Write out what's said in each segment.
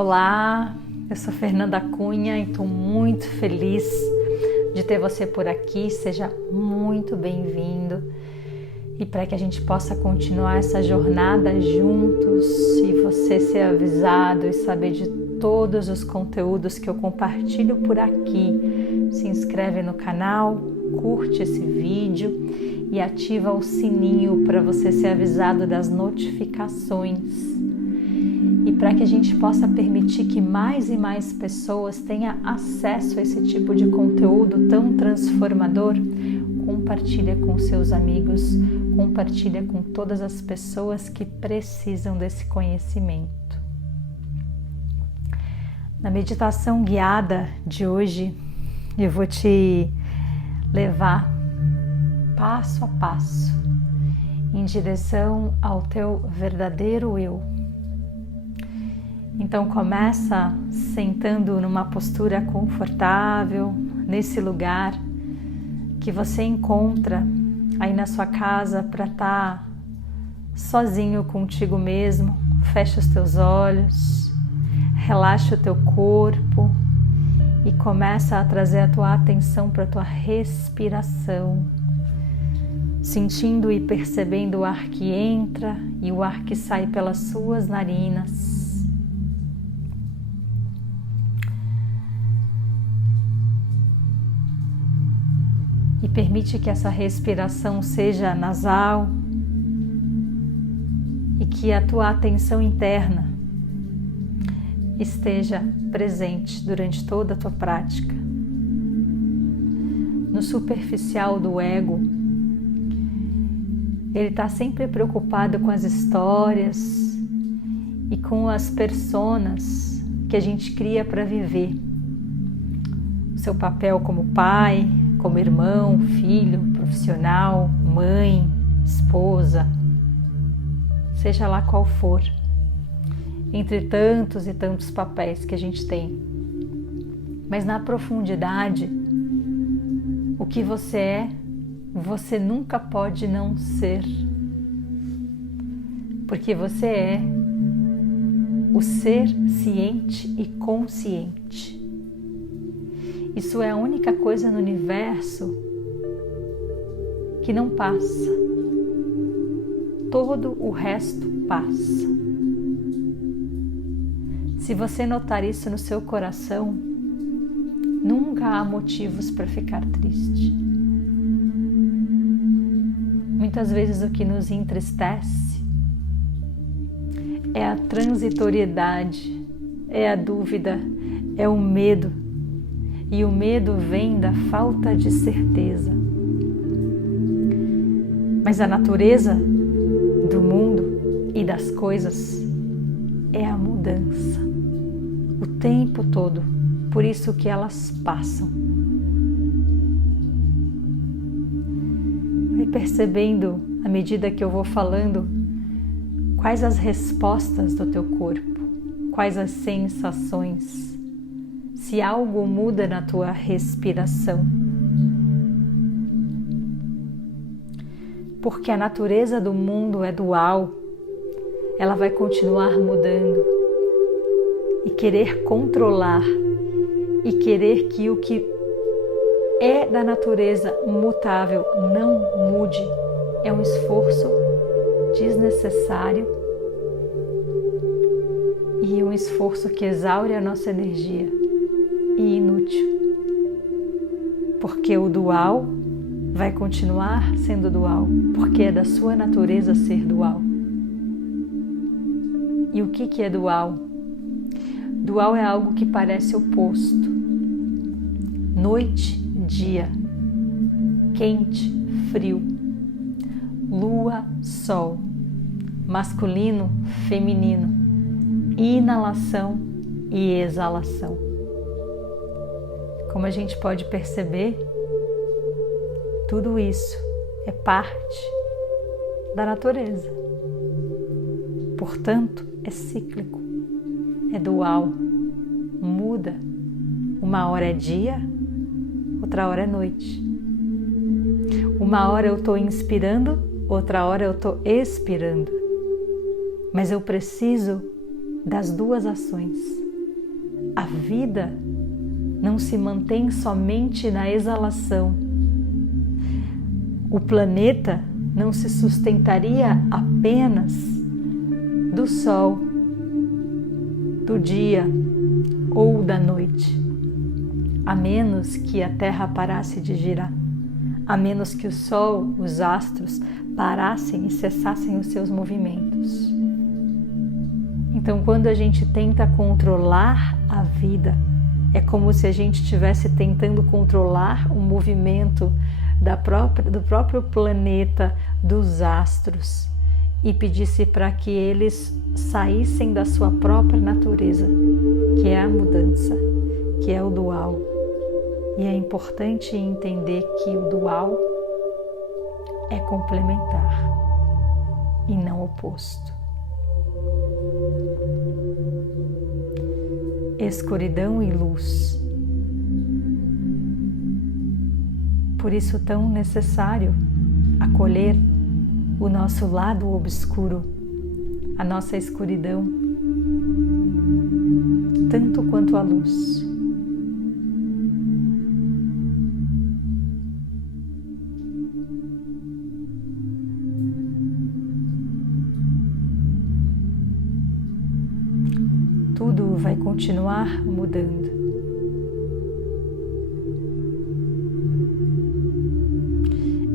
Olá, eu sou Fernanda Cunha e estou muito feliz de ter você por aqui. Seja muito bem-vindo e para que a gente possa continuar essa jornada juntos e você ser avisado e saber de todos os conteúdos que eu compartilho por aqui. Se inscreve no canal, curte esse vídeo e ativa o sininho para você ser avisado das notificações. E para que a gente possa permitir que mais e mais pessoas tenham acesso a esse tipo de conteúdo tão transformador, compartilha com seus amigos, compartilha com todas as pessoas que precisam desse conhecimento. Na meditação guiada de hoje, eu vou te levar passo a passo em direção ao teu verdadeiro eu. Então começa sentando numa postura confortável, nesse lugar que você encontra aí na sua casa para estar sozinho contigo mesmo. Fecha os teus olhos, relaxa o teu corpo e começa a trazer a tua atenção para a tua respiração, sentindo e percebendo o ar que entra e o ar que sai pelas suas narinas. E permite que essa respiração seja nasal e que a tua atenção interna esteja presente durante toda a tua prática. No superficial do ego, ele está sempre preocupado com as histórias e com as personas que a gente cria para viver. O seu papel como pai, como irmão, filho, profissional, mãe, esposa, seja lá qual for, entre tantos e tantos papéis que a gente tem. Mas na profundidade, o que você é, você nunca pode não ser, porque você é o ser ciente e consciente. Isso é a única coisa no universo que não passa. Todo o resto passa. Se você notar isso no seu coração, nunca há motivos para ficar triste. Muitas vezes o que nos entristece é a transitoriedade, é a dúvida, é o medo. E o medo vem da falta de certeza. Mas a natureza do mundo e das coisas é a mudança, o tempo todo, por isso que elas passam. Vai percebendo, à medida que eu vou falando, quais as respostas do teu corpo, quais as sensações, se algo muda na tua respiração. Porque a natureza do mundo é dual, ela vai continuar mudando e querer controlar e querer que o que é da natureza mutável não mude é um esforço desnecessário e um esforço que exaure a nossa energia e inútil, porque o dual vai continuar sendo dual, porque é da sua natureza ser dual. E o que é dual? Dual é algo que parece oposto. Noite, dia, quente, frio, lua, sol, masculino, feminino, inalação e exalação. Como a gente pode perceber, tudo isso é parte da natureza. Portanto, é cíclico, é dual, muda. Uma hora é dia, outra hora é noite. Uma hora eu estou inspirando, outra hora eu estou expirando. Mas eu preciso das duas ações. a vida não se mantém somente na exalação. O planeta não se sustentaria apenas do sol, do dia ou da noite, a menos que a Terra parasse de girar, a menos que o Sol, os astros, parassem e cessassem os seus movimentos. Então, quando a gente tenta controlar a vida, é como se a gente estivesse tentando controlar o movimento do próprio planeta, dos astros, e pedisse para que eles saíssem da sua própria natureza, que é a mudança, que é o dual. E é importante entender que o dual é complementar e não oposto. Escuridão e luz. Por isso tão necessário acolher o nosso lado obscuro, a nossa escuridão, tanto quanto a luz. Tudo vai continuar mudando.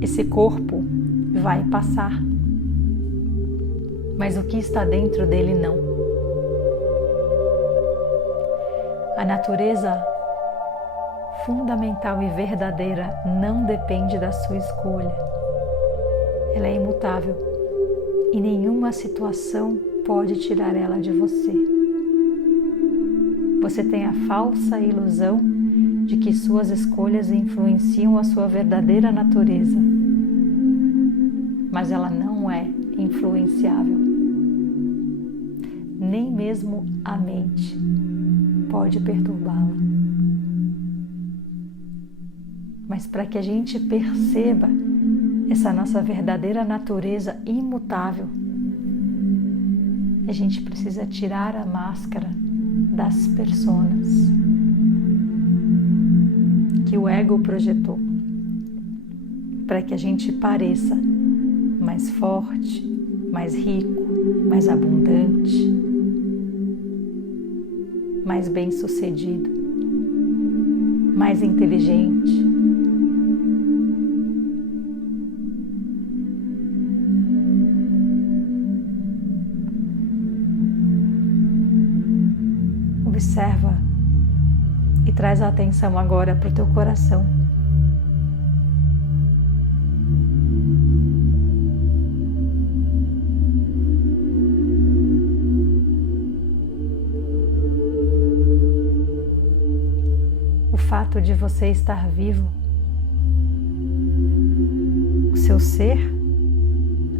Esse corpo vai passar, mas o que está dentro dele não. A natureza fundamental e verdadeira não depende da sua escolha. Ela é imutável e nenhuma situação pode tirar ela de você. Você tem a falsa ilusão de que suas escolhas influenciam a sua verdadeira natureza, mas ela não é influenciável. Nem mesmo a mente pode perturbá-la. Mas para que a gente perceba essa nossa verdadeira natureza imutável, a gente precisa tirar a máscara das personas que o ego projetou, para que a gente pareça mais forte, mais rico, mais abundante, mais bem-sucedido, mais inteligente. Observa e traz a atenção agora para o teu coração. O fato de você estar vivo, o seu ser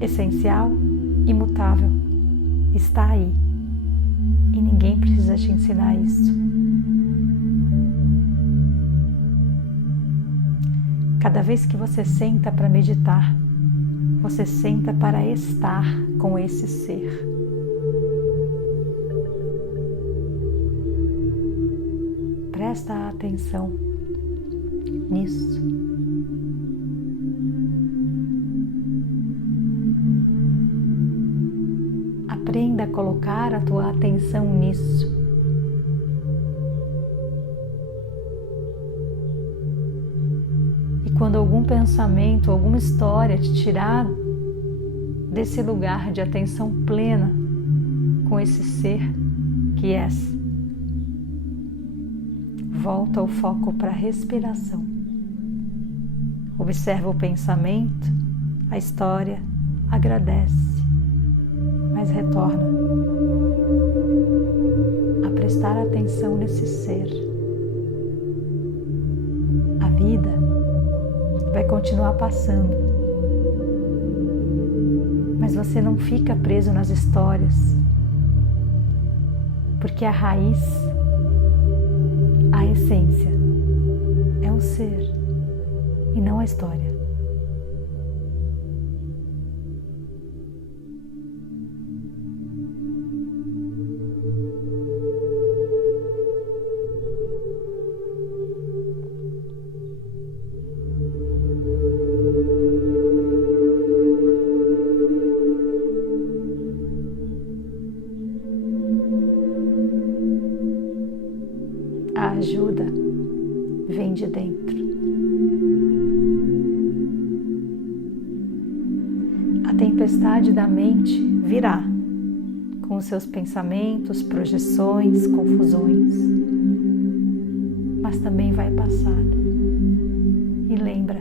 essencial, imutável, está aí. E ninguém precisa te ensinar isso. Cada vez que você senta para meditar, você senta para estar com esse ser. Presta atenção nisso. Aprenda a colocar a tua atenção nisso. E quando algum pensamento, alguma história te tirar desse lugar de atenção plena com esse ser que és, volta o foco para a respiração. Observa o pensamento, a história, agradece, mas retorna a prestar atenção nesse ser. A vida vai continuar passando, mas você não fica preso nas histórias, porque a raiz, a essência, é o ser e não a história. tempestade da mente virá com os seus pensamentos, projeções, confusões, mas também vai passar. E lembra,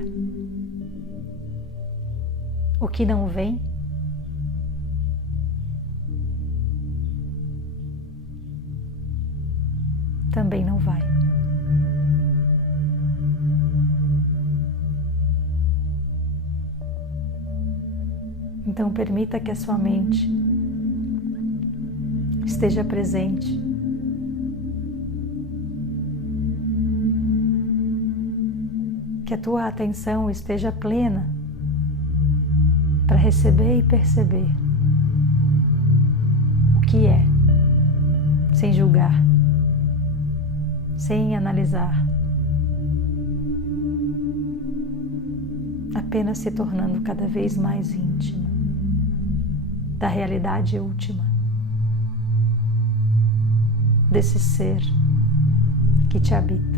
o que não vem também não vai. Então permita que a sua mente esteja presente, que a tua atenção esteja plena para receber e perceber o que é, sem julgar, sem analisar, apenas se tornando cada vez mais íntimo da realidade última, desse ser que te habita.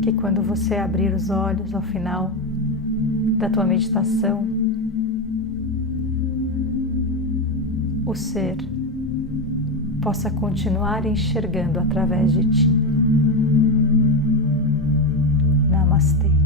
Que quando você abrir os olhos ao final da tua meditação, o ser possa continuar enxergando através de ti. Namastê.